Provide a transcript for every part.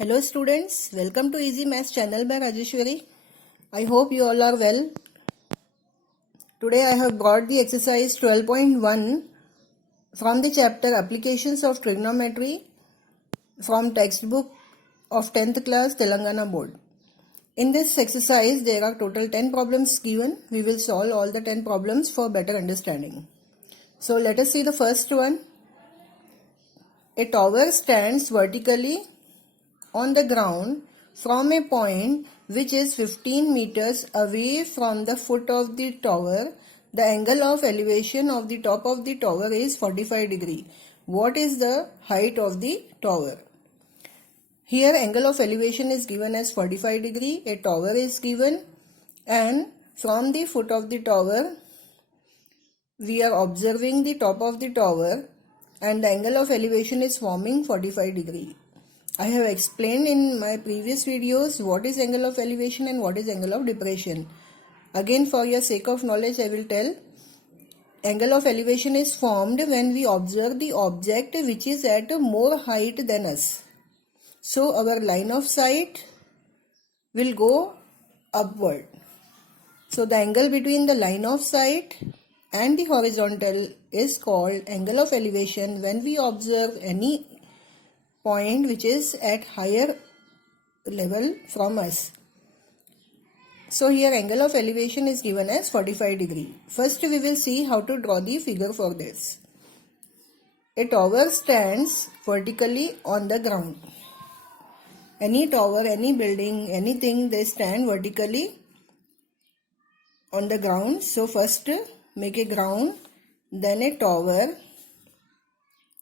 Hello students, welcome to Easy Maths channel by Rajeshwari. I hope you all are well. Today I have brought the exercise 12.1 from the chapter Applications of Trigonometry from textbook of 10th class Telangana board. In this exercise there are total 10 problems given. We will solve all the 10 problems for better understanding. So let us see the first one. A tower stands vertically on the ground from a point which is 15 meters away from the foot of the tower. The angle of elevation of the top of the tower is 45 degree. What is the height of the tower? Here angle of elevation is given as 45 degree. A tower is given and from the foot of the tower we are observing the top of the tower and the angle of elevation is forming 45 degree. I have explained in my previous videos what is angle of elevation and what is angle of depression. Again, for your sake of knowledge, I will tell. Angle of elevation is formed when we observe the object which is at more height than us. So, our line of sight will go upward. So, the angle between the line of sight and the horizontal is called angle of elevation when we observe any point which is at higher level from us. So here angle of elevation is given as 45 degree. First we will see how to draw the figure for this. A tower stands vertically on the ground. Any tower, any building, anything, they stand vertically on the ground. So first make a ground, then a tower.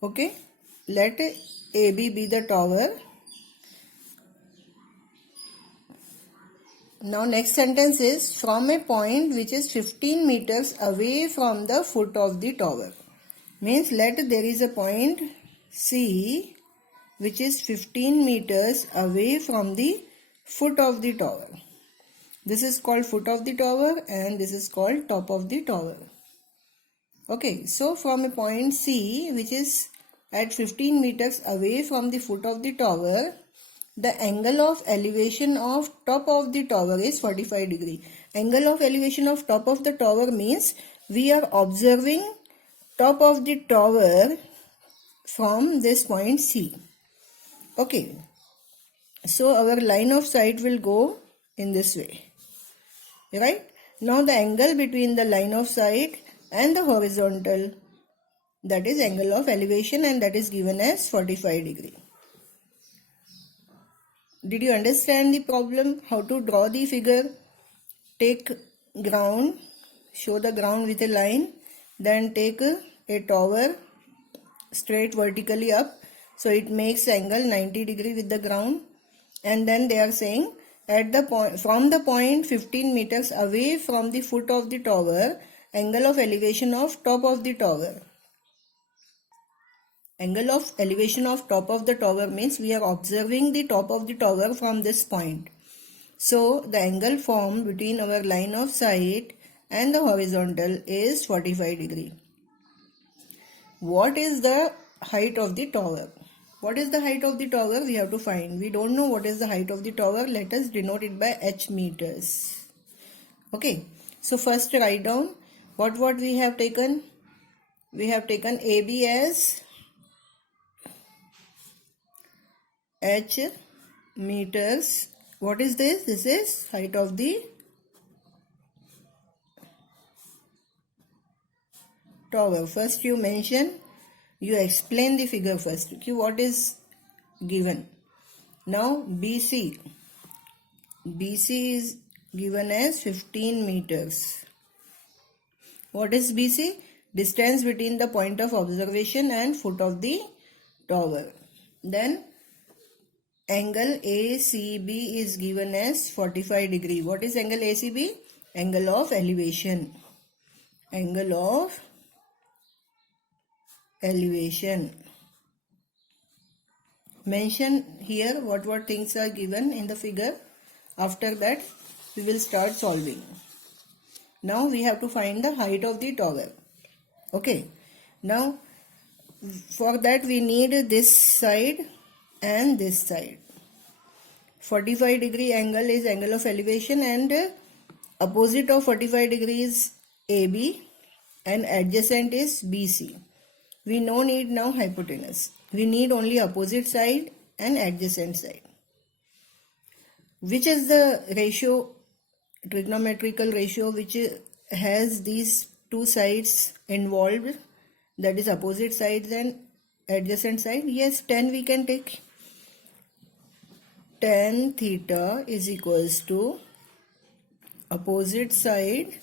Okay, let AB be the tower. Now next sentence is from a point which is 15 meters away from the foot of the tower. Means let there is a point C which is 15 meters away from the foot of the tower. This is called foot of the tower and this is called top of the tower. Okay, so from a point C which is at 15 meters away from the foot of the tower, the angle of elevation of top of the tower is 45 degree. Angle of elevation of top of the tower means we are observing top of the tower from this point C. Okay, so our line of sight will go in this way, right? Now the angle between the line of sight and the horizontal, that is angle of elevation, and that is given as 45 degree. Did you understand the problem? How to draw the figure? Take ground, show the ground with a line, then take a tower straight vertically up, so it makes angle 90 degree with the ground, and then they are saying at the point, from the point 15 meters away from the foot of the tower, angle of elevation of top of the tower. Angle of elevation of top of the tower means we are observing the top of the tower from this point. So the angle formed between our line of sight and the horizontal is 45 degree. What is the height of the tower? What is the height of the tower? We have to find. We don't know what is the height of the tower. Let us denote it by h meters. Okay. So first write down what we have taken. We have taken AB as h meters. What is this? This is height of the tower. First you mention, you explain the figure first. Okay, what is given? Now BC. BC is given as 15 meters. What is BC? Distance between the point of observation and foot of the tower. Then angle ACB is given as 45 degree. What is angle ACB? Angle of elevation. Angle of elevation. Mention here what things are given in the figure. After that we will start solving. Now we have to find the height of the tower. Okay. Now for that we need this side and this side. 45 degree angle is angle of elevation, and opposite of 45 degrees AB and adjacent is BC. We no need now hypotenuse. We need only opposite side and adjacent side. Which is the ratio, trigonometrical ratio, which has these two sides involved, that is opposite sides and adjacent side? Yes, 10 we can take. Tan theta is equals to opposite side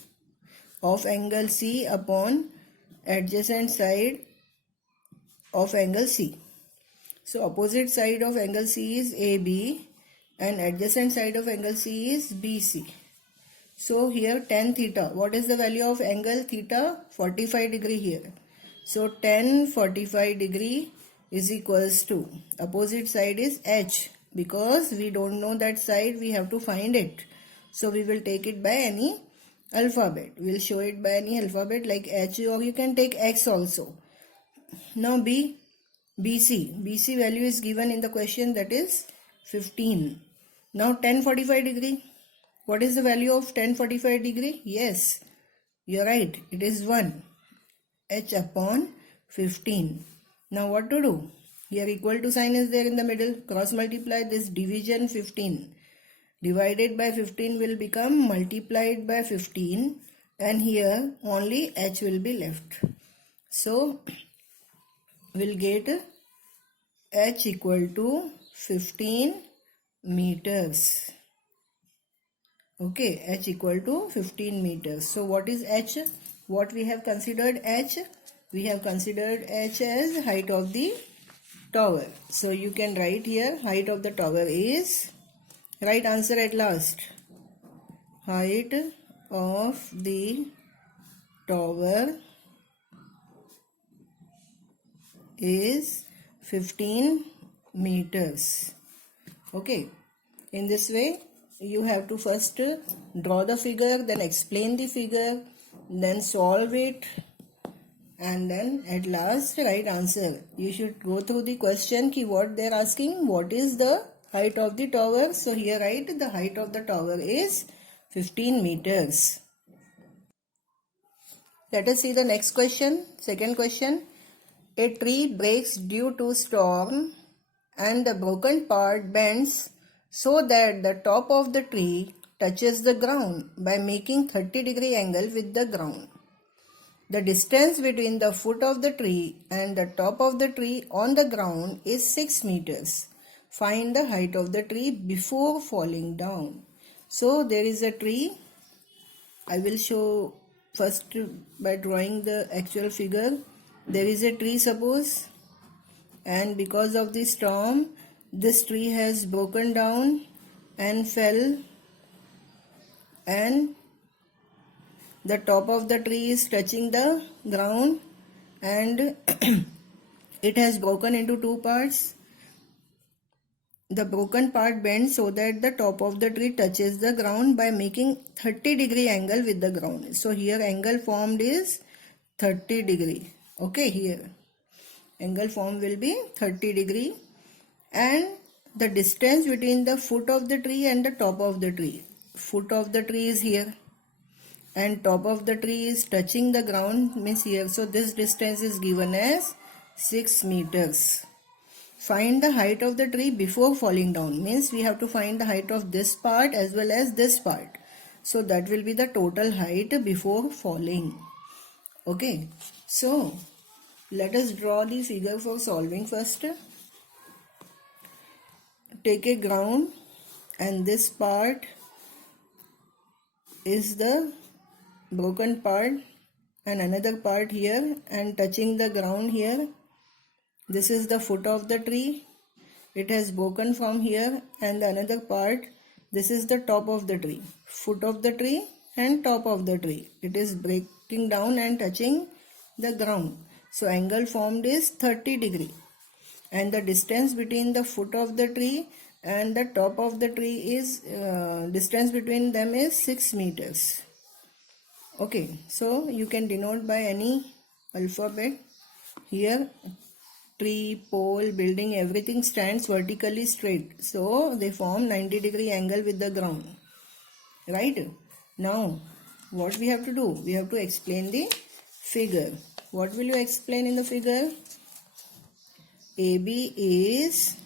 of angle C upon adjacent side of angle C. So opposite side of angle C is AB and adjacent side of angle C is BC. So here tan theta, what is the value of angle theta? 45 degree here. So tan 45 degree is equals to, opposite side is H, because we don't know that side, we have to find it. So we will take it by any alphabet. We will show it by any alphabet like H, or you can take X also. Now BC value is given in the question, that is 15. Now tan 45 degree. What is the value of tan 45 degree? Yes, you are right. It is 1. H upon 15. Now what to do? Here equal to sign is there in the middle. Cross multiply this division 15. Divided by 15 will become multiplied by 15. And here only H will be left. So we'll get H equal to 15 meters. Okay, H equal to 15 meters. So what is H? What we have considered H? We have considered H as height of the tower. So you can write here, height of the tower is, right answer at last. Height of the tower is 15 meters. Okay, in this way you have to first draw the figure, then explain the figure, then solve it, and then at last write answer. You should go through the question ki what they are asking, what is the height of the tower. So here write the height of the tower is 15 meters. Let us see the next question. Second question. A tree breaks due to storm and the broken part bends so that the top of the tree touches the ground by making 30-degree angle with the ground. The distance between the foot of the tree and the top of the tree on the ground is 6 meters. Find the height of the tree before falling down. So there is a tree. I will show first by drawing the actual figure. There is a tree, suppose, and because of the storm this tree has broken down and fell, and the top of the tree is touching the ground, and it has broken into two parts. The broken part bends so that the top of the tree touches the ground by making 30-degree angle with the ground. So here angle formed is 30 degree. Okay, here angle formed will be 30 degree, and the distance between the foot of the tree and the top of the tree. Foot of the tree is here and top of the tree is touching the ground, means here. So this distance is given as 6 meters. Find the height of the tree before falling down, means we have to find the height of this part as well as this part. So that will be the total height before falling. Okay, so let us draw the figure for solving first. Take a ground and this part is the broken part and another part here and touching the ground here. This is the foot of the tree. It has broken from here, and the another part, this is the top of the tree. Foot of the tree and top of the tree. It is breaking down and touching the ground. So angle formed is 30 degree. And the distance between the foot of the tree and the top of the tree is, distance between them is 6 meters. Okay, so you can denote by any alphabet. Here tree, pole, building, everything stands vertically straight. So they form 90-degree angle with the ground. Right? Now, what we have to do? We have to explain the figure. What will you explain in the figure? AB is,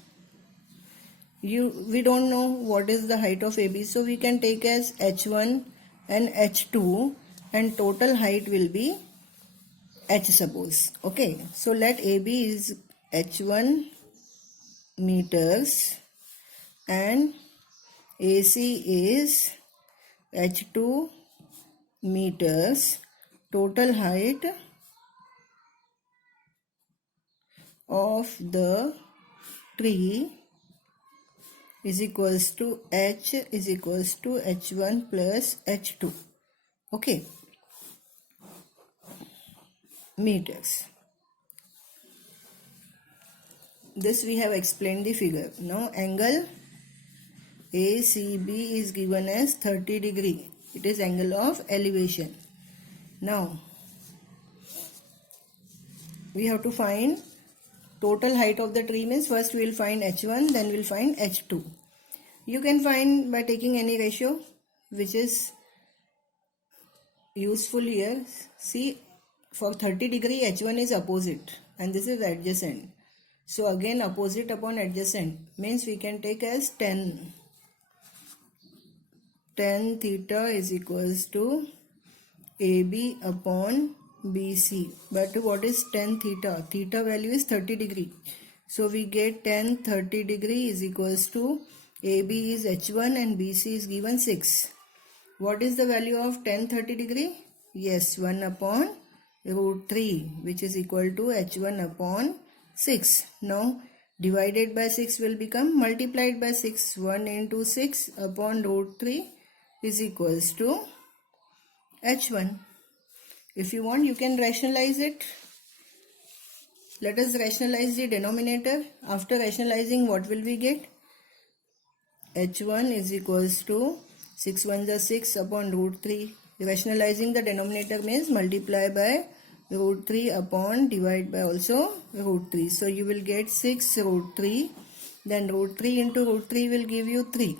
we don't know what is the height of AB, so we can take as H1 and H2, and total height will be H, suppose. Okay, so let AB is H1 meters and AC is H2 meters. Total height of the tree is equals to H is equals to H1 plus H2. Okay, meters. This we have explained the figure. Now angle ACB is given as 30 degree. It is angle of elevation. Now we have to find total height of the tree. Means first we will find H1, then we will find H2. You can find by taking any ratio which is useful here. See, for 30 degree H1 is opposite and this is adjacent. So again opposite upon adjacent means we can take as 10. Tan theta is equals to AB upon BC. But what is tan theta? Theta value is 30 degree. So we get tan 30 degree is equals to AB is H1 and BC is given 6. What is the value of tan 30 degree? Yes, 1 upon root 3, which is equal to H1 upon 6. Now divided by 6 will become multiplied by 6. 1 into 6 upon root 3 is equals to H1. If you want, you can rationalize it. Let us rationalize the denominator. After rationalizing, what will we get? H1 is equals to 6 1 is 6 upon root 3. Rationalizing the denominator means multiply by root 3 upon divide by also root 3. So you will get 6 root 3. Then root 3 into root 3 will give you 3.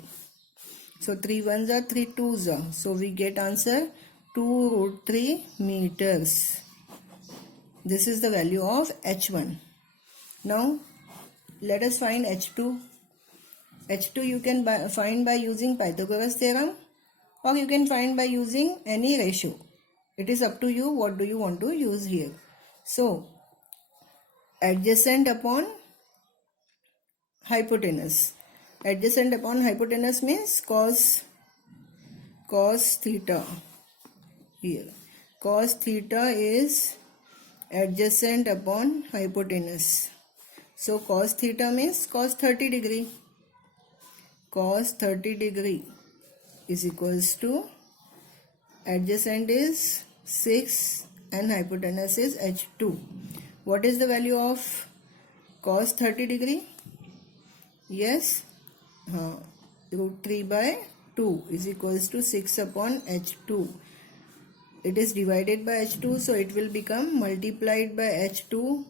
So 3 1s are 3 2s are. So we get answer 2 root 3 meters. This is the value of H1. Now let us find H2. H2 you can find by using Pythagoras theorem, or you can find by using any ratio. It is up to you what do you want to use here. So adjacent upon hypotenuse. Adjacent upon hypotenuse means cos theta. Here cos theta is adjacent upon hypotenuse. So cos theta means cos 30 degree. Cos 30 degree is equals to adjacent is 6 and hypotenuse is H2. What is the value of cos 30 degree? Yes, root 3 by 2 is equals to 6 upon H2. It is divided by H2, so it will become multiplied by H2.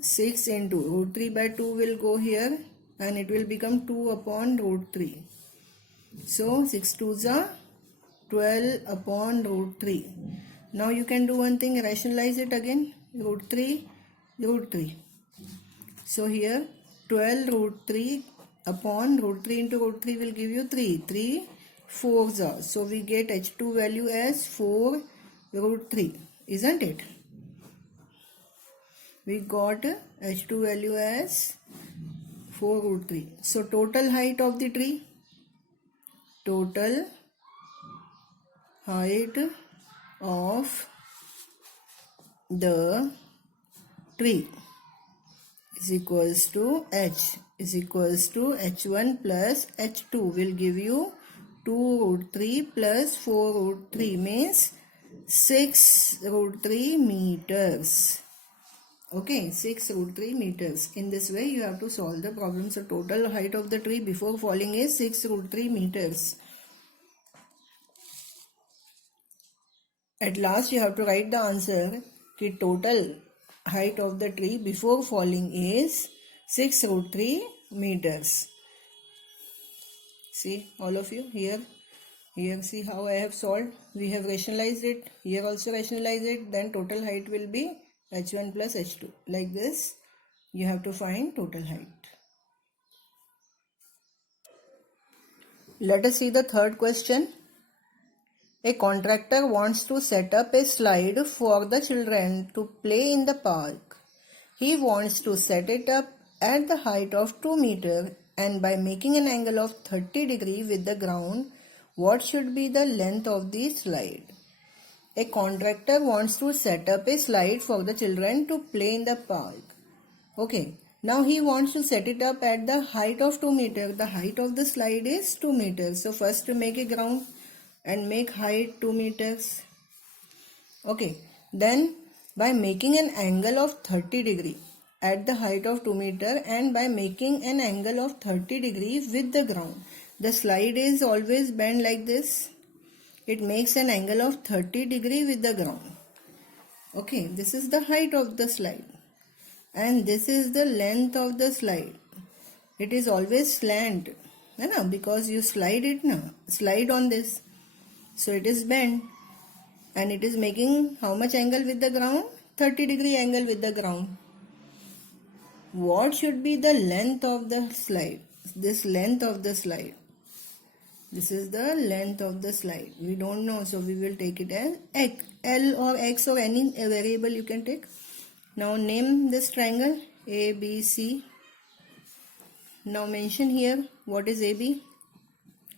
6 into root 3 by 2 will go here and it will become 2 upon root 3. So 6 2s are 12 upon root 3. Now you can do one thing, rationalize it again. Root 3, root 3. So here 12 root 3 upon root 3 into root 3 will give you 3. 3 4s are. So we get H2 value as 4 root 3. Isn't it? We got H2 value as 4 root 3. So total height of the tree. Total height of the tree is equals to H is equals to H1 plus H2 will give you 2 root 3 plus 4 root 3 means 6 root 3 meters. Okay, 6 root 3 meters. In this way you have to solve the problem. So total height of the tree before falling is 6 root 3 meters. At last you have to write the answer कि total height of the tree before falling is 6 root 3 meters. See all of you here. Here see how I have solved. We have rationalized it. Here also rationalize it. Then total height will be h1 plus h2. Like this you have to find total height. Let us see the third question. A contractor wants to set up a slide for the children to play in the park. He wants to set it up at the height of 2 meters and by making an angle of 30 degrees with the ground, what should be the length of the slide? A contractor wants to set up a slide for the children to play in the park. Okay, now he wants to set it up at the height of 2 meters. The height of the slide is 2 meters. So first to make a ground and make height 2 meters. Okay, then by making an angle of 30 degree at the height of 2 meter and by making an angle of 30 degree with the ground. The slide is always bent like this. It makes an angle of 30 degree with the ground. Okay, this is the height of the slide. And this is the length of the slide. It is always slant, because you slide it now. Slide on this. So it is bent. And it is making how much angle with the ground? 30 degree angle with the ground. What should be the length of the slide? This length of the slide. This is the length of the slide. We don't know, so we will take it as X, L or X or any variable you can take. Now name this triangle ABC. Now mention here what is AB.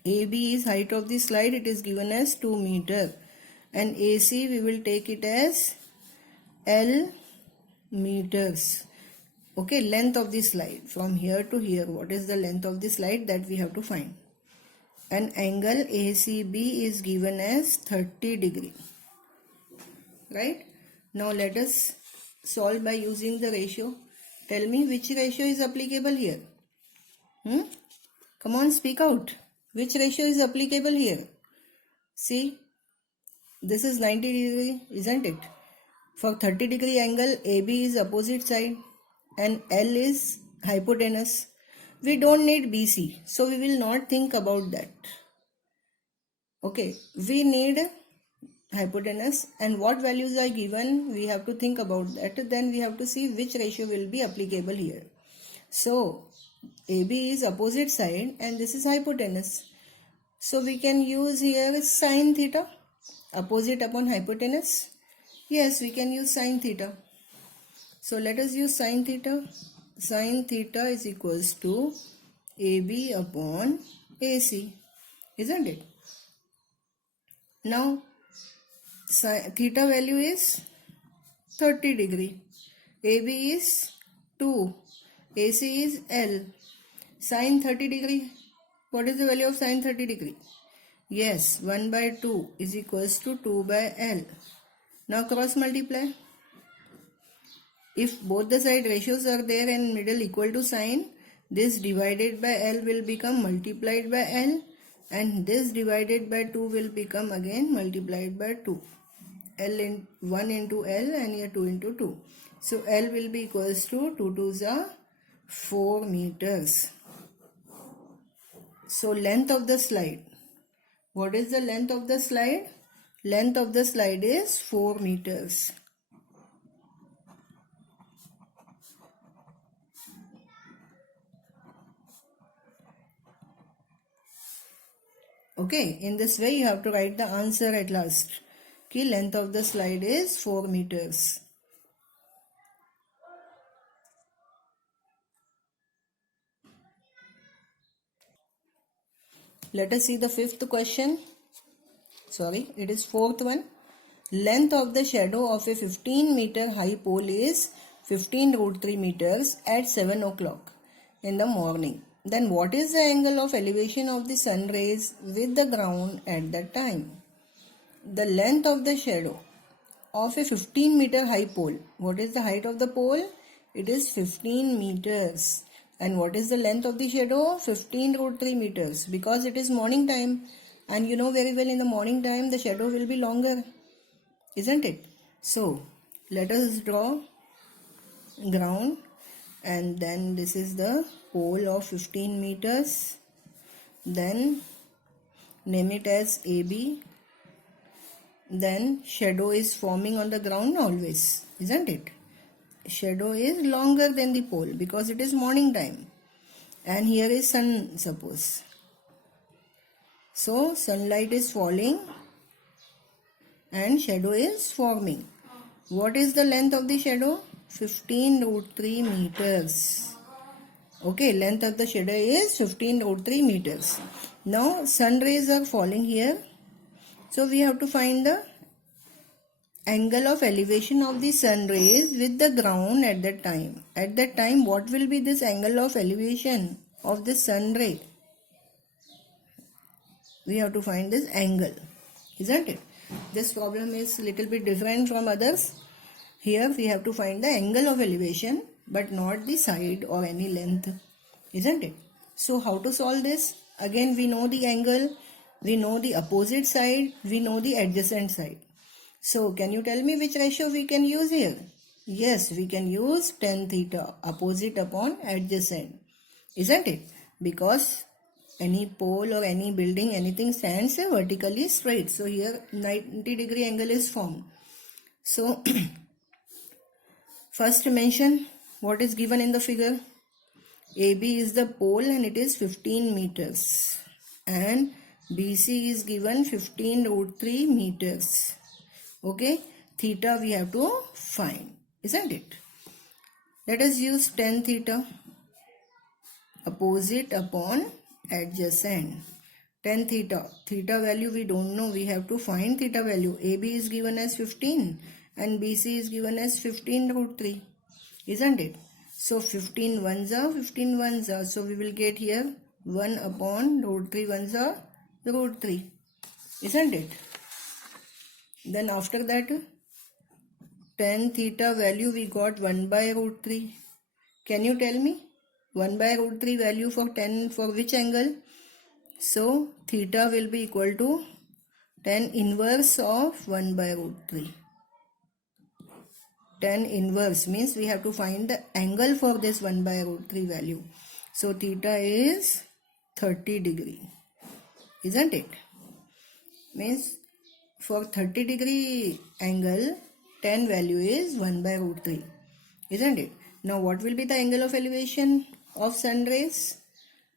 AB is height of the slide. It is given as 2 meter. And AC we will take it as L meters. Okay, length of the slide from here to here. What is the length of the slide that we have to find? And angle ACB is given as 30 degree. Right? Now let us solve by using the ratio. Tell me which ratio is applicable here. Come on, speak out. Which ratio is applicable here? See, this is 90 degree, isn't it? For 30 degree angle, AB is opposite side and L is hypotenuse. We don't need BC, so we will not think about that. Okay, we need hypotenuse and what values are given, we have to think about that. Then we have to see which ratio will be applicable here. So, AB is opposite side and this is hypotenuse. So, we can use here sine theta, opposite upon hypotenuse. Yes, we can use sine theta. So, let us use sine theta. Sine theta is equals to AB upon AC, isn't it? Now, theta value is 30 degree. AB is 2. AC is L. Sine 30 degree. What is the value of sine 30 degree? Yes, 1 by 2 is equals to 2 by L. Now cross multiply. If both the side ratios are there and middle equal to sine, this divided by L will become multiplied by L and this divided by 2 will become again multiplied by 2. L in 1 into L and here 2 into 2. So L will be equals to 2 2s are 4 meters. So length of the slide. What is the length of the slide? Length of the slide is 4 meters. Okay, in this way you have to write the answer at last. Okay, length of the slide is 4 meters. Let us see the fifth question. Sorry, it is fourth one. Length of the shadow of a 15-meter high pole is 15 root 3 meters at 7 o'clock in the morning. Then what is the angle of elevation of the sun rays with the ground at that time? The length of the shadow of a 15-meter high pole. What is the height of the pole? It is 15 meters. And what is the length of the shadow? 15 root 3 meters. Because it is morning time. And you know very well in the morning time the shadow will be longer. Isn't it? So, let us draw ground, and then this is the pole of 15 meters. Then name it as AB. Then shadow is forming on the ground always, isn't it? Shadow is longer than the pole because it is morning time, and here is sun, suppose. So sunlight is falling and shadow is forming. What is the length of the shadow? 15√3 meters. Okay, length of the shadow is 15√3 meters. Now sun rays are falling here, so we have to find the angle of elevation of the sun rays with the ground at that time. At that time, what will be this angle of elevation of the sun ray? We have to find this angle, isn't it? This problem is little bit different from others. Here we have to find the angle of elevation but not the side or any length, isn't it? So how to solve this? Again, we know the angle, we know the opposite side, we know the adjacent side. So can you tell me which ratio we can use here? Yes, we can use tan theta, opposite upon adjacent, isn't it? Because any pole or any building, anything stands vertically straight. So here 90-degree angle is formed. So first mention what is given in the figure. AB is the pole and it is 15 meters. And BC is given 15√3 meters. Okay, theta we have to find, isn't it? Let us use tan theta, opposite upon adjacent. Tan theta, theta value we don't know, we have to find theta value. AB is given as 15 and BC is given as 15√3, isn't it? So 15 ones are 15 ones are, so we will get here 1 upon √3 ones are √3, isn't it? Then after that, tan theta value we got 1 by √3. Can you tell me 1 by √3 value for tan for which angle? So theta will be equal to tan inverse of 1 by √3. Tan inverse means we have to find the angle for this 1 by √3 value. So theta is 30 degree, isn't it? Means for 30 degree angle, tan value is 1 by √3, isn't it? Now what will be the angle of elevation of sun rays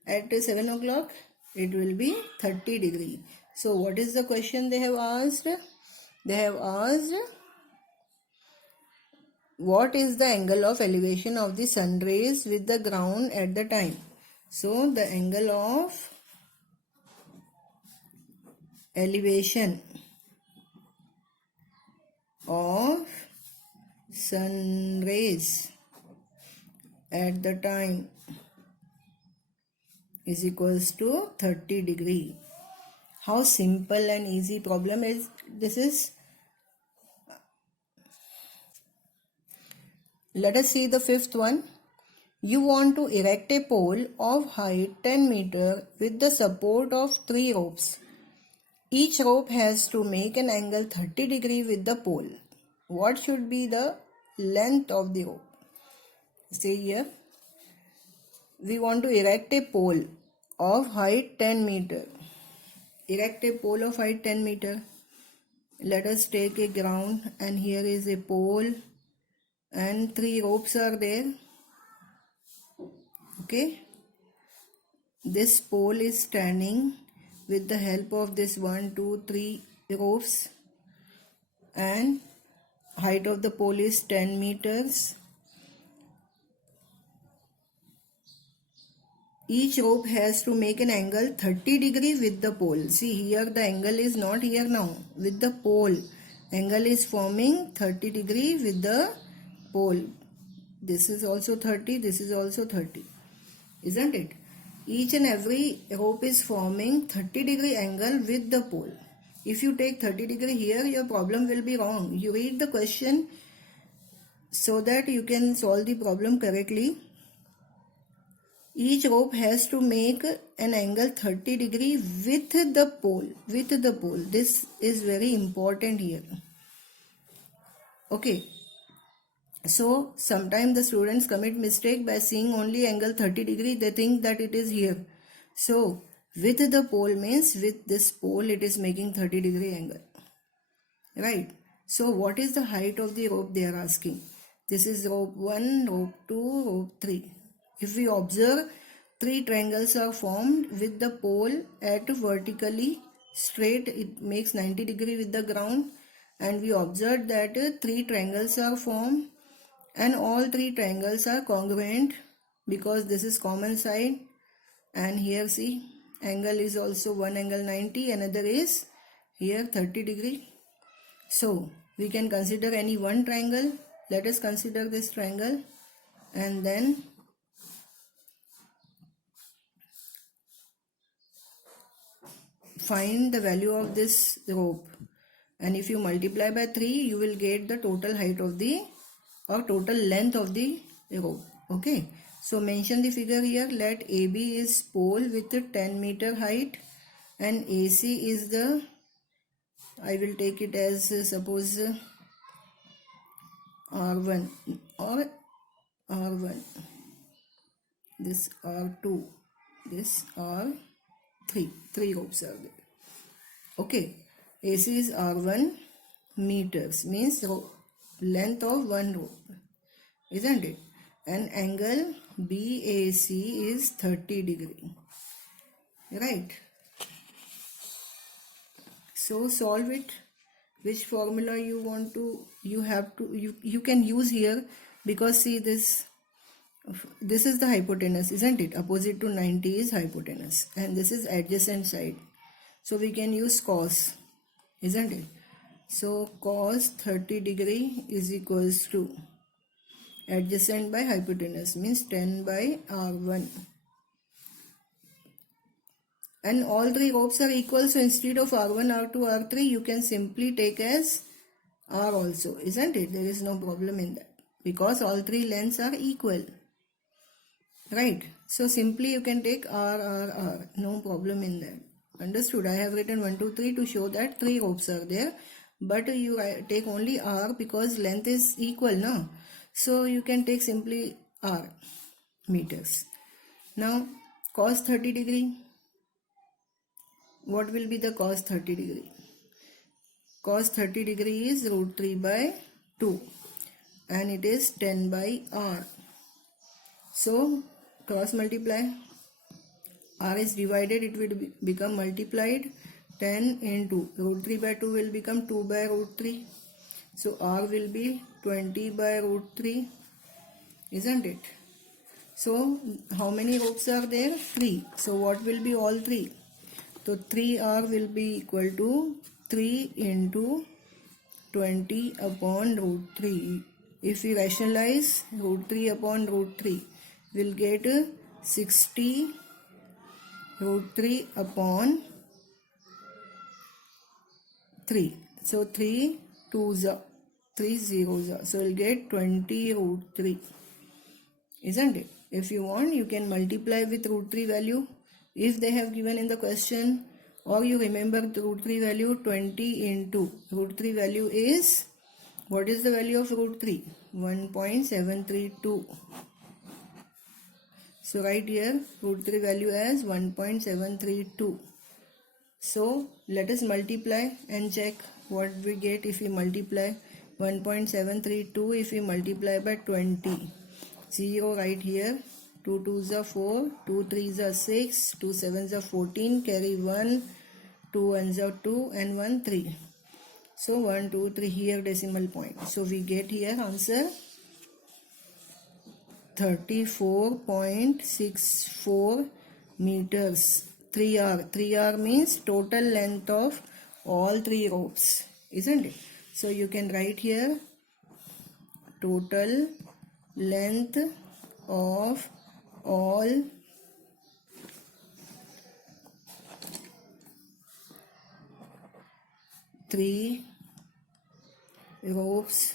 at 7 o'clock? It will be 30 degree. So what is the question they have asked? They have asked what is the angle of elevation of the sun rays with the ground at the time. So the angle of elevation of sun rays at the time is equals to 30 degree. How simple and easy problem is this is. Let us see the fifth one. You want to erect a pole of height 10 meter with the support of 3 ropes. Each rope has to make an angle 30 degree with the pole. What should be the length of the rope? See here. We want to erect a pole of height 10 meter. Erect a pole of height 10 meter. Let us take a ground and here is a pole and 3 ropes are there. Okay. This pole is standing with the help of this 1, 2, 3 ropes, and height of the pole is 10 meters. Each rope has to make an angle 30 degree with the pole. See here the angle is not here now. With the pole, angle is forming 30 degree with the pole. This is also 30, this is also 30. Isn't it? Each and every rope is forming 30 degree angle with the pole. If you take 30 degree here, your problem will be wrong. You read the question so that you can solve the problem correctly. Each rope has to make an angle 30 degree with the pole. With the pole. This is very important here. Okay. So sometimes the students commit mistake by seeing only angle 30 degree. They think that it is here. So with the pole means with this pole it is making 30 degree angle. Right. So what is the height of the rope they are asking? This is rope 1, rope 2, rope 3. If we observe, 3 triangles are formed with the pole at vertically straight. It makes 90 degree with the ground. And we observed that 3 triangles are formed and all 3 triangles are congruent because this is common side. And here see, angle is also one angle 90, another is here 30 degree. So we can consider any one triangle. Let us consider this triangle and then find the value of this rope. And if you multiply by 3, you will get the total height of the or total length of the rope. Okay. So mention the figure here. Let AB is pole with 10 meter height and AC is the, I will take it as suppose R1 or R1, this R2, this R3, 3 ropes are there. Okay, AC is R1 meters, means length of one rope, isn't it? And angle BAC is 30 degree, right? So solve it. Which formula you want to, you can use here, because see this is the hypotenuse, isn't it? Opposite to 90 is hypotenuse and this is adjacent side. So we can use cos, isn't it? So cos 30 degree is equals to adjacent by hypotenuse means 10 by R1. And all 3 ropes are equal, so instead of R1, R2, R3, you can simply take as R also, isn't it? There is no problem in that because all 3 lengths are equal. Right. So simply you can take R. No problem in that. Understood? I have written 1, 2, 3 to show that 3 ropes are there. But you take only R because length is equal, no? So you can take simply R meters. Now cos 30 degree. What will be the cos 30 degree? Cos 30 degree is root 3 by 2 and it is 10 by R. So cross multiply. R is divided, it will become multiplied. 10 into root 3 by 2 will become 2 by root 3. So R will be 20 by root 3, isn't it? So how many ropes are there? 3. So what will be all 3? So 3R will be equal to 3 into 20 upon root 3. If we rationalize, root 3 upon root 3 will get 60 root 3 upon 3. So 3 2s are 3 zeros are. So we'll get 20 root 3. Isn't it? If you want, you can multiply with root 3 value if they have given in the question, or you remember the root 3 value. 20 into root 3 value is, what is the value of root 3? 1.732. So write here root 3 value as 1.732. So let us multiply and check what we get if we multiply 1.732 if we multiply by 20. 0 right here. 2 2s are 4, 2 3s are 6, 2 7s are 14, carry 1, 2 1s are 2 and 1 3. So 1 2 3 here decimal point. So we get here answer 34.64 meters. 3R. 3R means total length of all 3 ropes, isn't it? So you can write here total length of all 3 ropes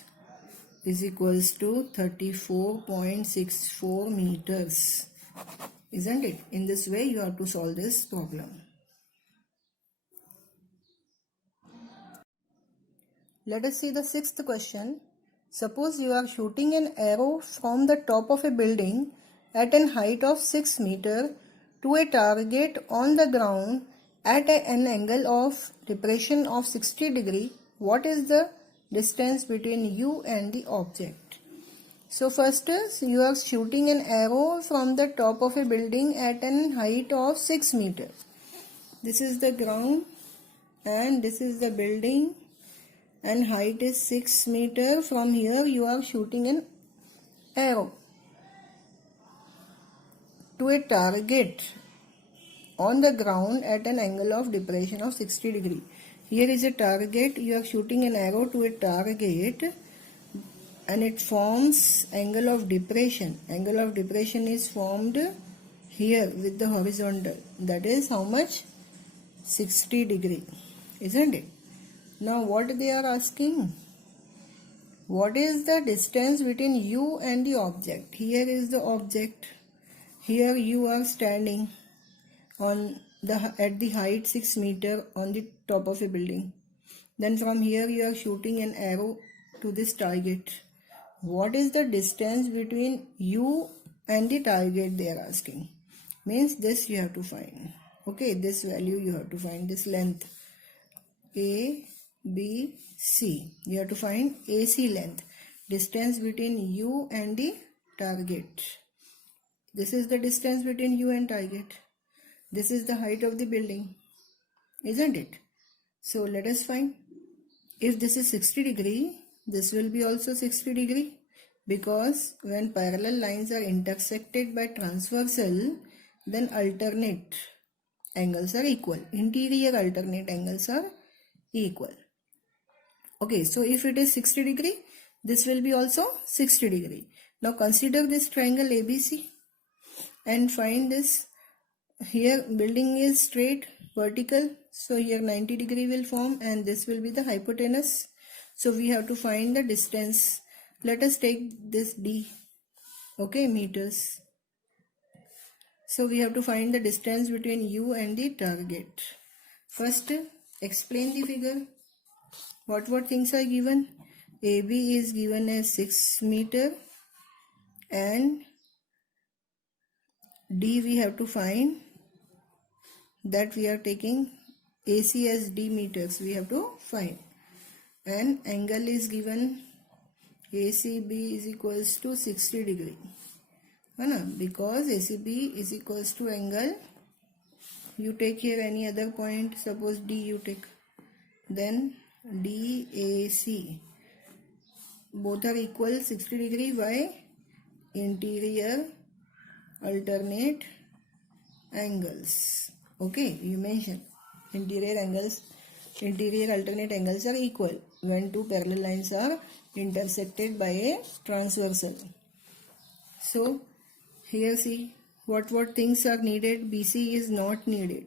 is equals to 34.64 meters, isn't it? In this way you have to solve this problem. Let us see the 6th question. Suppose you are shooting an arrow from the top of a building at an height of 6 meter to a target on the ground at an angle of depression of 60 degree. What is the distance between you and the object? So first is you are shooting an arrow from the top of a building at an height of 6 meter. This is the ground and this is the building and height is 6 meter. From here you are shooting an arrow to a target on the ground at an angle of depression of 60 degree. Here is a target, you are shooting an arrow to a target and it forms angle of depression. Angle of depression is formed here with the horizontal. That is how much? 60 degree, isn't it? Now what they are asking? What is the distance between you and the object? Here is the object. Here you are standing on at the height 6 meter on the top of a building. Then from here you are shooting an arrow to this target. What is the distance between you and the target they are asking? Means this you have to find. Okay, this value you have to find, this length A, B, C. You have to find AC length, distance between you and the target. This is the distance between you and target. This is the height of the building, isn't it? So let us find. If this is 60 degree, this will be also 60 degree, because when parallel lines are intersected by transversal, then alternate angles are equal. Interior alternate angles are equal. Okay, so if it is 60 degree, this will be also 60 degree. Now consider this triangle ABC and find this. Here building is straight, vertical, so here 90 degree will form and this will be the hypotenuse. So we have to find the distance. Let us take this D, okay, meters. So we have to find the distance between you and the target. First, explain the figure. What things are given? AB is given as 6 meter and D we have to find, that we are taking AC as D meters we have to find, and angle is given ACB is equals to 60 degree, because ACB is equals to angle, you take here any other point, suppose D you take, then DAC, both are equal 60 degree. Why? Interior alternate angles. Okay, you mention interior alternate angles are equal when two parallel lines are intersected by a transversal. So here see what things are needed. BC is not needed,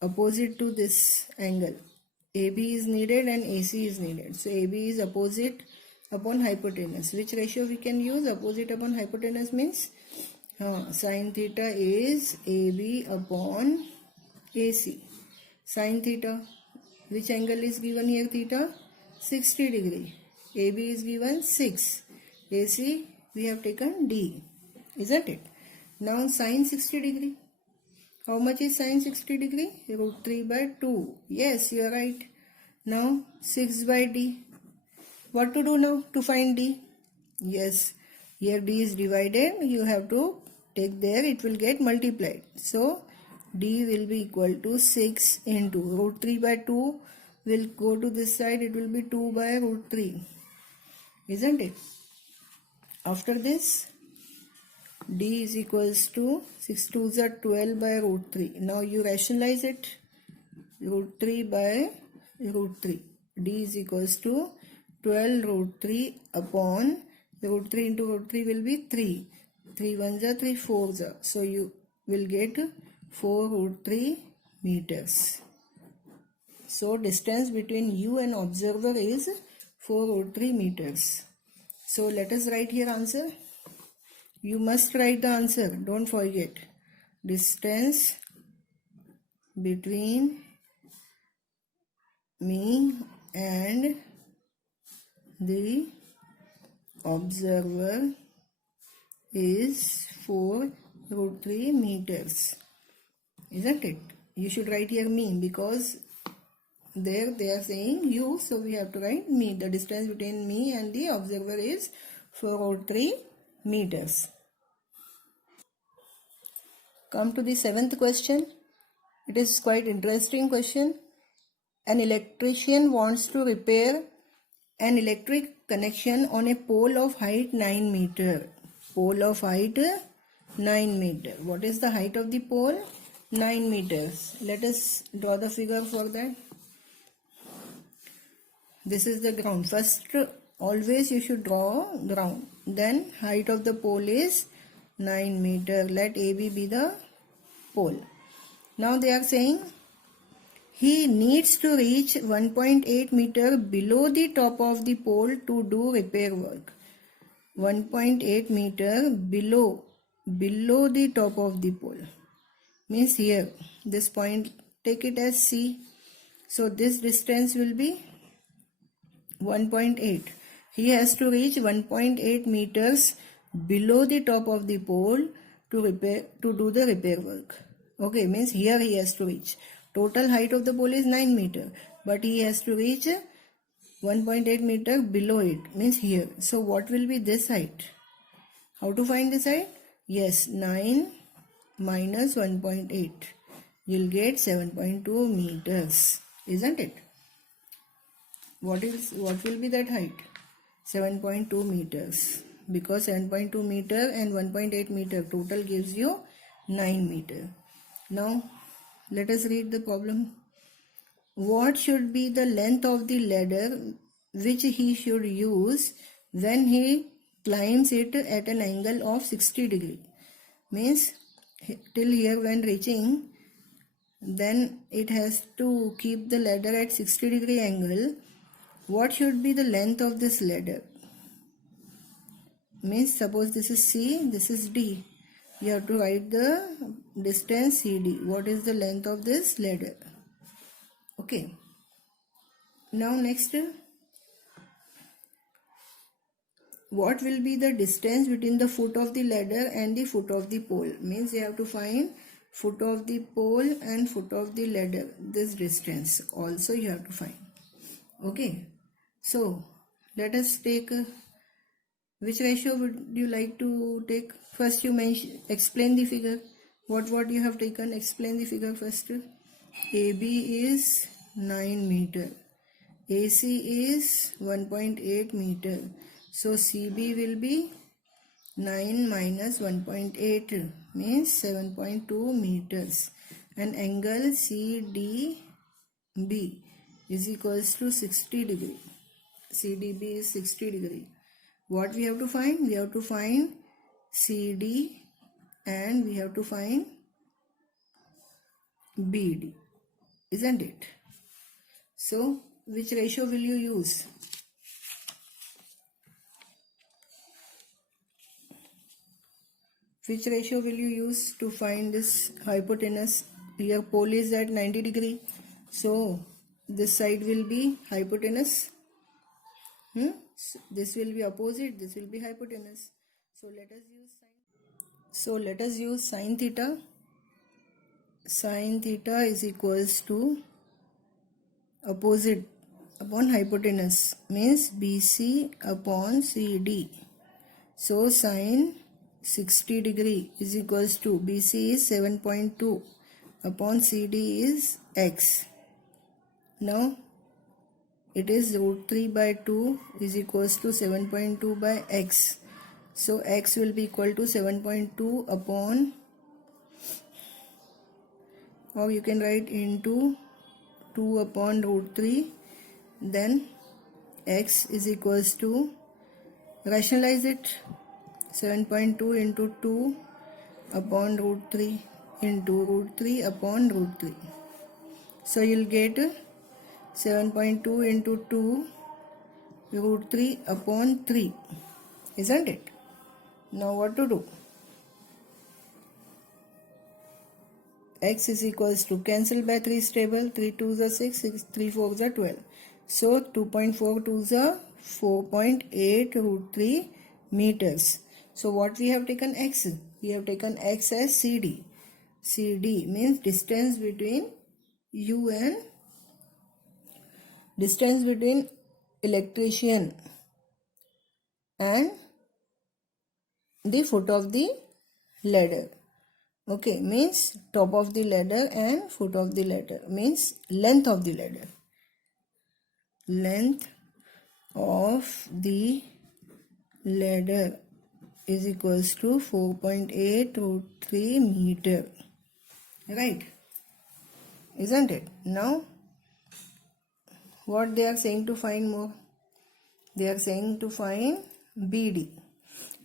opposite to this angle. AB is needed and AC is needed. So AB is opposite upon hypotenuse. Which ratio we can use? Opposite upon hypotenuse means sin theta is AB upon AC. Sin theta, which angle is given here? Theta, 60 degree. AB is given 6. AC we have taken D, isn't it? Now sin 60 degree. How much is sin 60 degree? Root 3 by 2. Yes, you are right. Now 6 by D. What to do now to find D? Yes, here D is divided. You have to take there, it will get multiplied. So D will be equal to 6 into root 3 by 2 will go to this side, it will be 2 by root 3, isn't it? After this, D is equals to 6 2s are 12 by root 3. Now you rationalize it. Root 3 by root 3. D is equals to 12 root 3 upon root 3 into root 3 will be 3. 3 1s are 3 4s are. So you will get 4 root 3 meters. So distance between you and observer is 4 root 3 meters. So let us write here answer. You must write the answer, don't forget. Distance between me and the observer is 4 root 3 meters. Isn't it? You should write here me, because there they are saying you, so we have to write me. The distance between me and the observer is 4 root 3 meters. Come to the 7th question. It is quite interesting question. An electrician wants to repair an electric connection on a pole of height 9 meter. Pole of height 9 meter. What is the height of the pole? 9 meters. Let us draw the figure for that. This is the ground. First, always you should draw ground. Then height of the pole is 9 meter. Let AB be the pole. Now they are saying he needs to reach 1.8 meter below the top of the pole to do repair work. 1.8 meter below the top of the pole. Means here, this point, take it as C. So this distance will be 1.8. He has to reach 1.8 meters below the top of the pole to do the repair work. Okay, means here he has to reach. Total height of the pole is 9 meter, but he has to reach 1.8 meter below it, means here. So what will be this height? How to find this height? Yes, 9 minus 1.8. You'll get 7.2 meters, isn't it? What will be that height? 7.2 meters, because 7.2 meter and 1.8 meter total gives you 9 meter. Now let us read the problem. What should be the length of the ladder which he should use when he climbs it at an angle of 60 degree? Means till here when reaching, then it has to keep the ladder at 60 degree angle. What should be the length of this ladder? Means suppose this is C, this is D. You have to write the distance CD. What is the length of this ladder? Okay. Now next, what will be the distance between the foot of the ladder and the foot of the pole? Means you have to find foot of the pole and foot of the ladder. This distance also you have to find. Okay. So let us take which ratio would you like to take? First you explain the figure. What you have taken? Explain the figure first. AB is 9 meter. AC is 1.8 meter. So CB will be 9 minus 1.8 means 7.2 meters. And angle CDB is equals to 60 degree. CDB is 60 degree. What we have to find? We have to find CD and we have to find BD. Isn't it? So which ratio will you use? Which ratio will you use to find this hypotenuse? Here pole is at 90 degree. So this side will be hypotenuse. This will be opposite. This will be hypotenuse. So let us use sine theta. Sine theta is equals to opposite upon hypotenuse, means BC upon CD. So sine 60 degree is equals to BC is 7.2 upon CD is X. Now it is root 3 by 2 is equals to 7.2 by X. So X will be equal to 7.2 upon, or you can write into 2 upon root 3. Then X is equals to, rationalize it, 7.2 into 2 upon root 3 into root 3 upon root 3. So you'll get 7.2 into 2 root 3 upon 3. Isn't it? Now what to do? X is equals to, cancel by 3 is table, 3 2s are 6, 3 4s are 12. So 2.4 2s are 4.8 root 3 meters. So what we have taken x? We have taken x as CD. CD means distance between you and distance between electrician and the foot of the ladder. Okay, means top of the ladder and foot of the ladder, means length of the ladder. Length of the ladder is equals to 4.8 root 3 meter. Right? Isn't it? Now, what they are saying to find more? They are saying to find BD.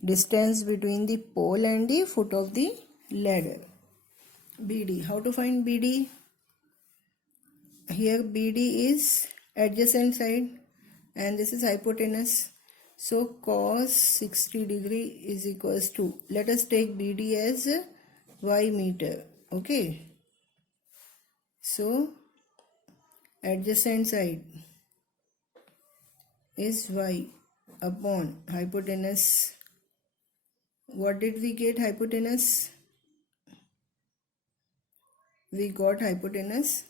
Distance between the pole and the foot of the ladder. BD. How to find BD? Here BD is adjacent side and this is hypotenuse. So cos 60 degree is equals to, let us take BD as y meter. Okay. So adjacent side is y upon hypotenuse. What did we get hypotenuse? We got hypotenuse.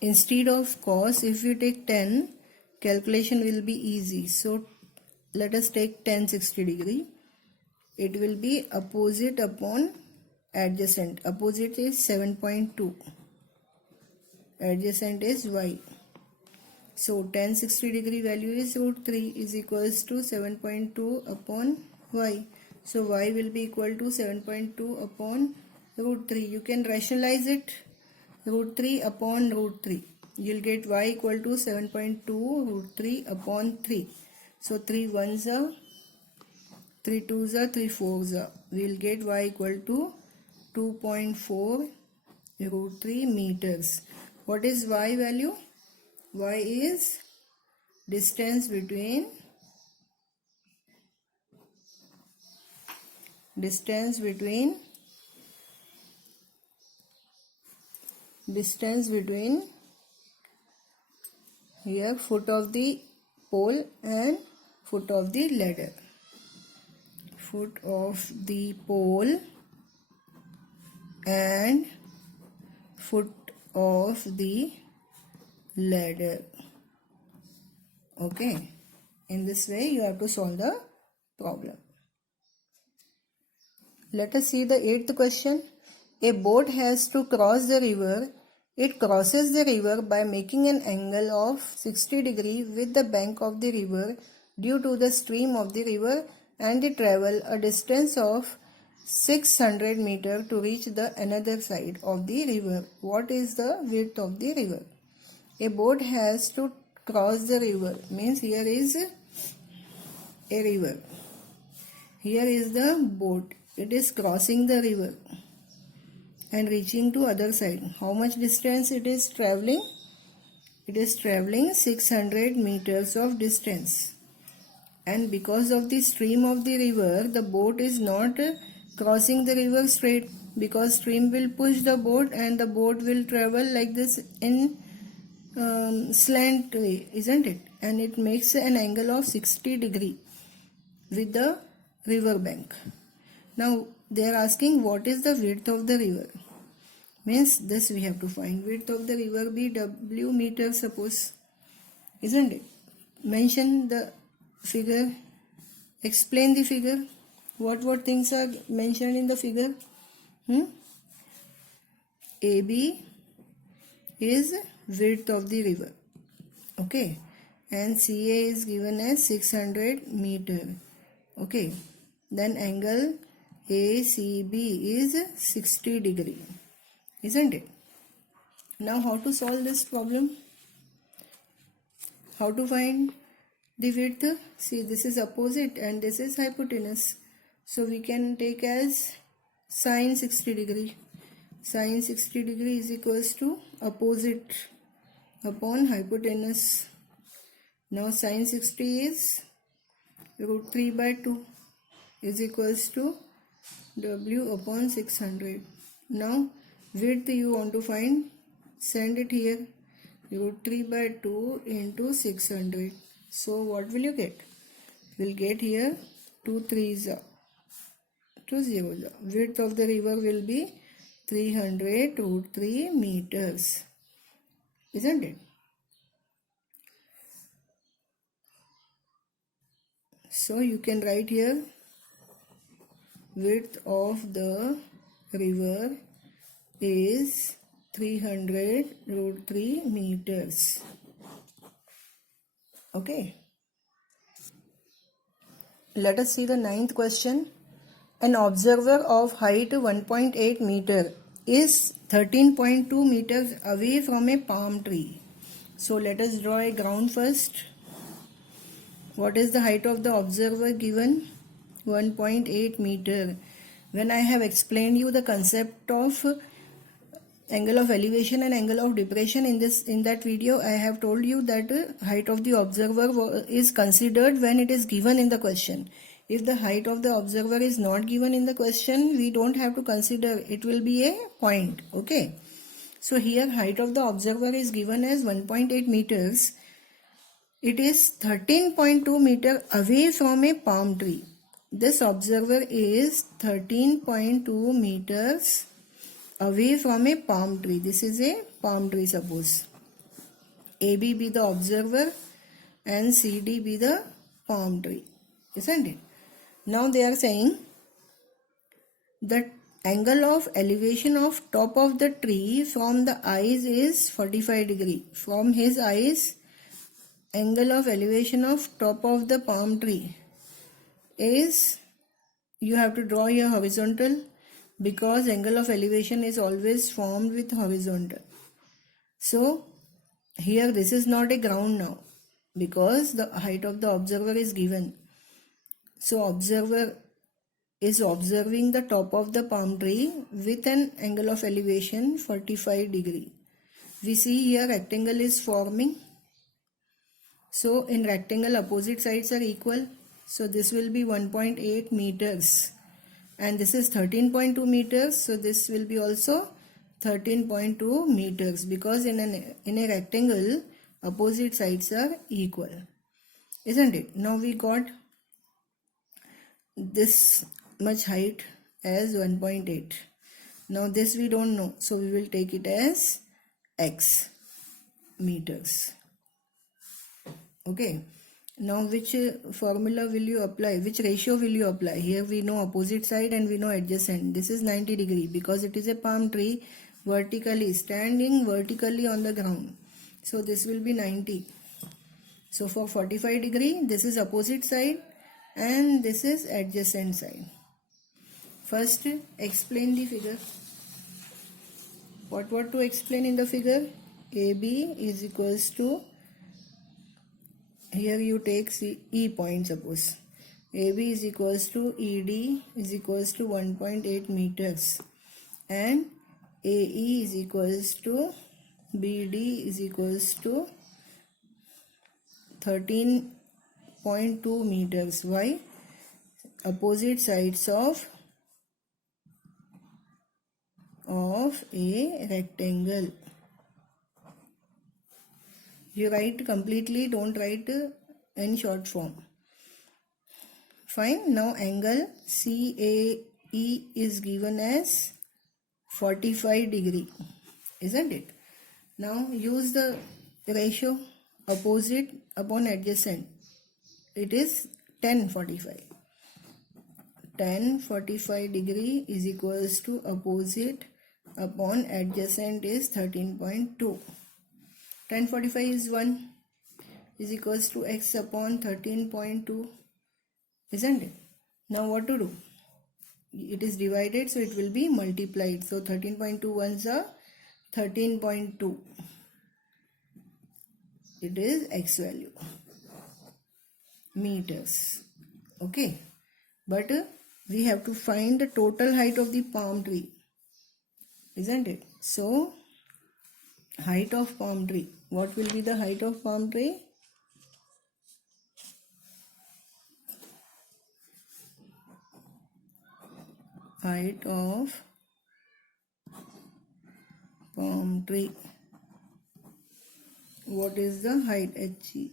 Instead of cos, if we take tan, calculation will be easy. So let us take tan 60 degree. It will be opposite upon adjacent. Opposite is 7.2. Adjacent is y. So tan 60 degree value is root 3 is equals to 7.2 upon y. So y will be equal to 7.2 upon root 3. You can rationalize it. Root 3 upon root 3. You'll get y equal to 7.2 root 3 upon 3. So 3 1s are, 3 2s are, 3 4s are. We'll get y equal to 2.4 root 3 meters. What is y value? Y is distance between here foot of the pole and foot of the ladder. Foot of the pole and foot of the ladder. Okay. In this way you have to solve the problem. Let us see the 8th question. A boat has to cross the river. It crosses the river by making an angle of 60 degree with the bank of the river due to the stream of the river, and they travel a distance of 600 meter to reach the another side of the river. What is the width of the river? A boat has to cross the river, means here is a river. Here is the boat. It is crossing the river and reaching to other side. How much distance it is traveling? It is traveling 600 meters of distance. And because of the stream of the river, the boat is not crossing the river straight, because stream will push the boat and the boat will travel like this in slant way, isn't it? And it makes an angle of 60 degree with the river bank. Now they are asking what is the width of the river. Means this we have to find. Width of the river be W meter, suppose, isn't it? Mention the figure. Explain the figure. What things are mentioned in the figure? AB is width of the river. Okay. And CA is given as 600 meter. Okay. Then angle ACB is 60 degree. Isn't it? Now how to solve this problem? How to find the width? See, this is opposite and this is hypotenuse. So we can take as sine 60 degree. Sine 60 degree is equals to opposite upon hypotenuse. Now sine 60 is root 3 by 2 is equals to W upon 600. Now width you want to find, send it here. root 3 by 2 into 600. So what will you get? We'll get here 2 3s are 2 zeros. Width of the river will be 300 root 3 meters. Isn't it? So you can write here width of the river is 300 root 3 meters. Okay. Let us see the ninth question. An observer of height 1.8 meter is 13.2 meters away from a palm tree. So let us draw a ground first. What is the height of the observer given? 1.8 meter. When I have explained you the concept of angle of elevation and angle of depression in that video, I have told you that height of the observer is considered when it is given in the question. If the height of the observer is not given in the question, we don't have to consider. It will be a point. Okay. So here height of the observer is given as 1.8 meters. It is 13.2 meter away from a palm tree. This observer is 13.2 meters away from a palm tree. This is a palm tree, suppose. AB be the observer and CD be the palm tree. Isn't it? Now they are saying that angle of elevation of top of the tree from the eyes is 45 degree. From his eyes, angle of elevation of top of the palm tree is, you have to draw your horizontal, because angle of elevation is always formed with horizontal. So here this is not a ground now, because the height of the observer is given. So observer is observing the top of the palm tree with an angle of elevation 45 degree. We see here rectangle is forming. So in rectangle opposite sides are equal. So this will be 1.8 meters. And this is 13.2 meters. So this will be also 13.2 meters, because in a rectangle opposite sides are equal. Isn't it? Now we got this much height as 1.8. Now this we don't know, so we will take it as x meters. Okay. Now which formula will you apply? Which ratio will you apply? Here we know opposite side and we know adjacent. This is 90 degree because it is a palm tree vertically, standing vertically on the ground. So this will be 90. So for 45 degree, this is opposite side and this is adjacent side. First, explain the figure. What to explain in the figure? AB is equals to, here you take E point, suppose. AB is equals to ED is equals to 1.8 meters and AE is equals to BD is equals to 13.2 meters. Why? Opposite sides of a rectangle. You write completely, don't write in short form. Fine. Now angle CAE is given as 45 degree. Isn't it? Now use the ratio opposite upon adjacent. It is 1045. 1045 degree is equals to opposite upon adjacent is 13.2. 1045 is 1 is equals to x upon 13.2. Isn't it? Now what to do? It is divided, so it will be multiplied. So 13.2 ones are 13.2. It is x value. Meters. Okay. But we have to find the total height of the palm tree. Isn't it? So height of palm tree. What will be the height of palm tree? Height of palm tree What is the height? HG.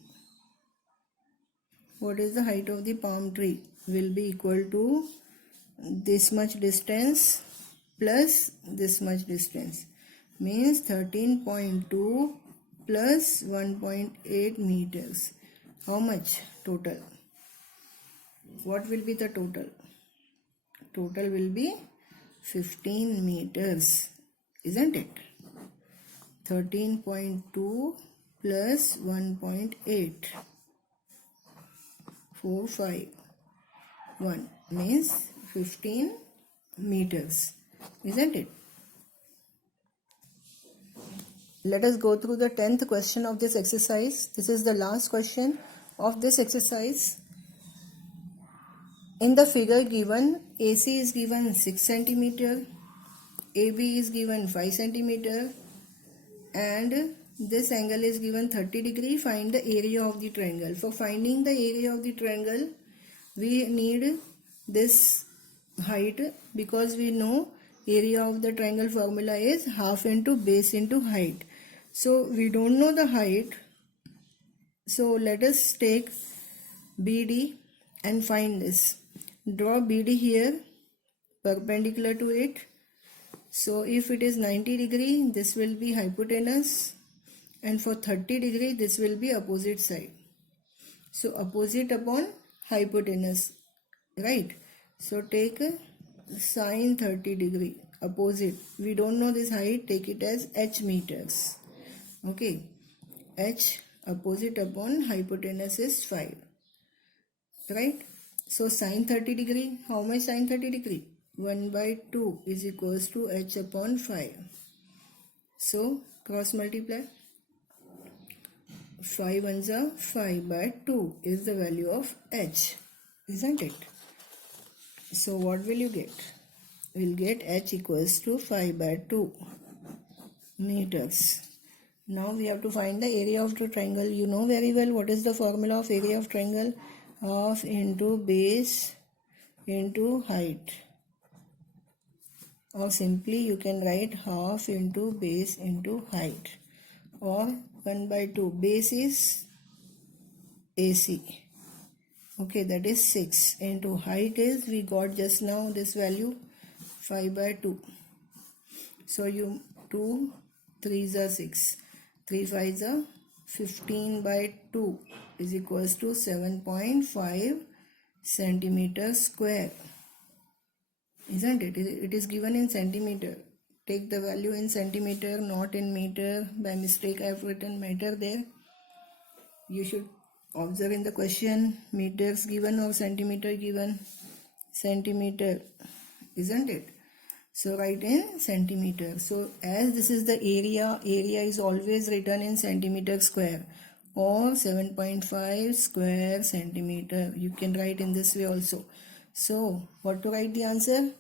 What is the height of the palm tree? Will be equal to this much distance plus this much distance. Means 13.2 plus 1.8 meters. How much total? What will be the total? Total will be 15 meters, isn't it? 13.2 plus 1.8. 4, 5, 1 means 15 meters, isn't it? Let us go through the 10th question of this exercise. This is the last question of this exercise. In the figure given, AC is given 6 centimeter, AB is given 5 centimeter, and this angle is given 30 degree. Find the area of the triangle. For finding the area of the triangle, we need this height, because we know area of the triangle formula is half into base into height. So we don't know the height. So let us take BD and find this. Draw BD here perpendicular to it. So if it is 90 degree, this will be hypotenuse, and for 30 degree this will be opposite side. So opposite upon hypotenuse, right? So take sine 30 degree, opposite. We don't know this height, take it as h meters. Okay, h opposite upon hypotenuse is 5, right? So sine 30 degree, how much sine 30 degree? 1 by 2 is equals to h upon 5. So cross multiply. 5 ones are 5 by 2 is the value of h, isn't it? So what will you get? We'll get h equals to 5 by 2 meters. Now we have to find the area of the triangle. You know very well what is the formula of area of triangle. Half into base into height. Or simply you can write half into base into height. Or 1 by 2. Base is AC. Okay, that is 6. Into height is, we got just now this value, 5 by 2. So you 2 3s are 6. 3 5s are 15 by 2 is equals to 7.5 centimeter square. Isn't it? It is given in centimeter. Take the value in centimeter, not in meter. By mistake I have written meter there. You should observe in the question, meters given or centimeter given. Centimeter, isn't it? So write in centimeter. So as this is the area is always written in centimeter square, or 7.5 square centimeter. You can write in this way also. So what to write the answer?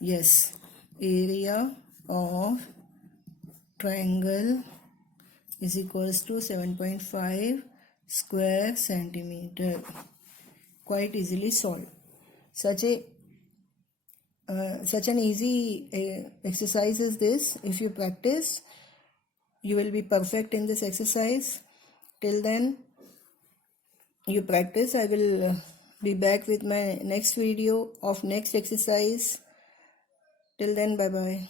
Yes, area of triangle is equals to 7.5 square centimeter. Quite easily solved. Such an easy exercise is this. If you practice, you will be perfect in this exercise. Till then, you practice. I will be back with my next video of next exercise. Till then, bye bye.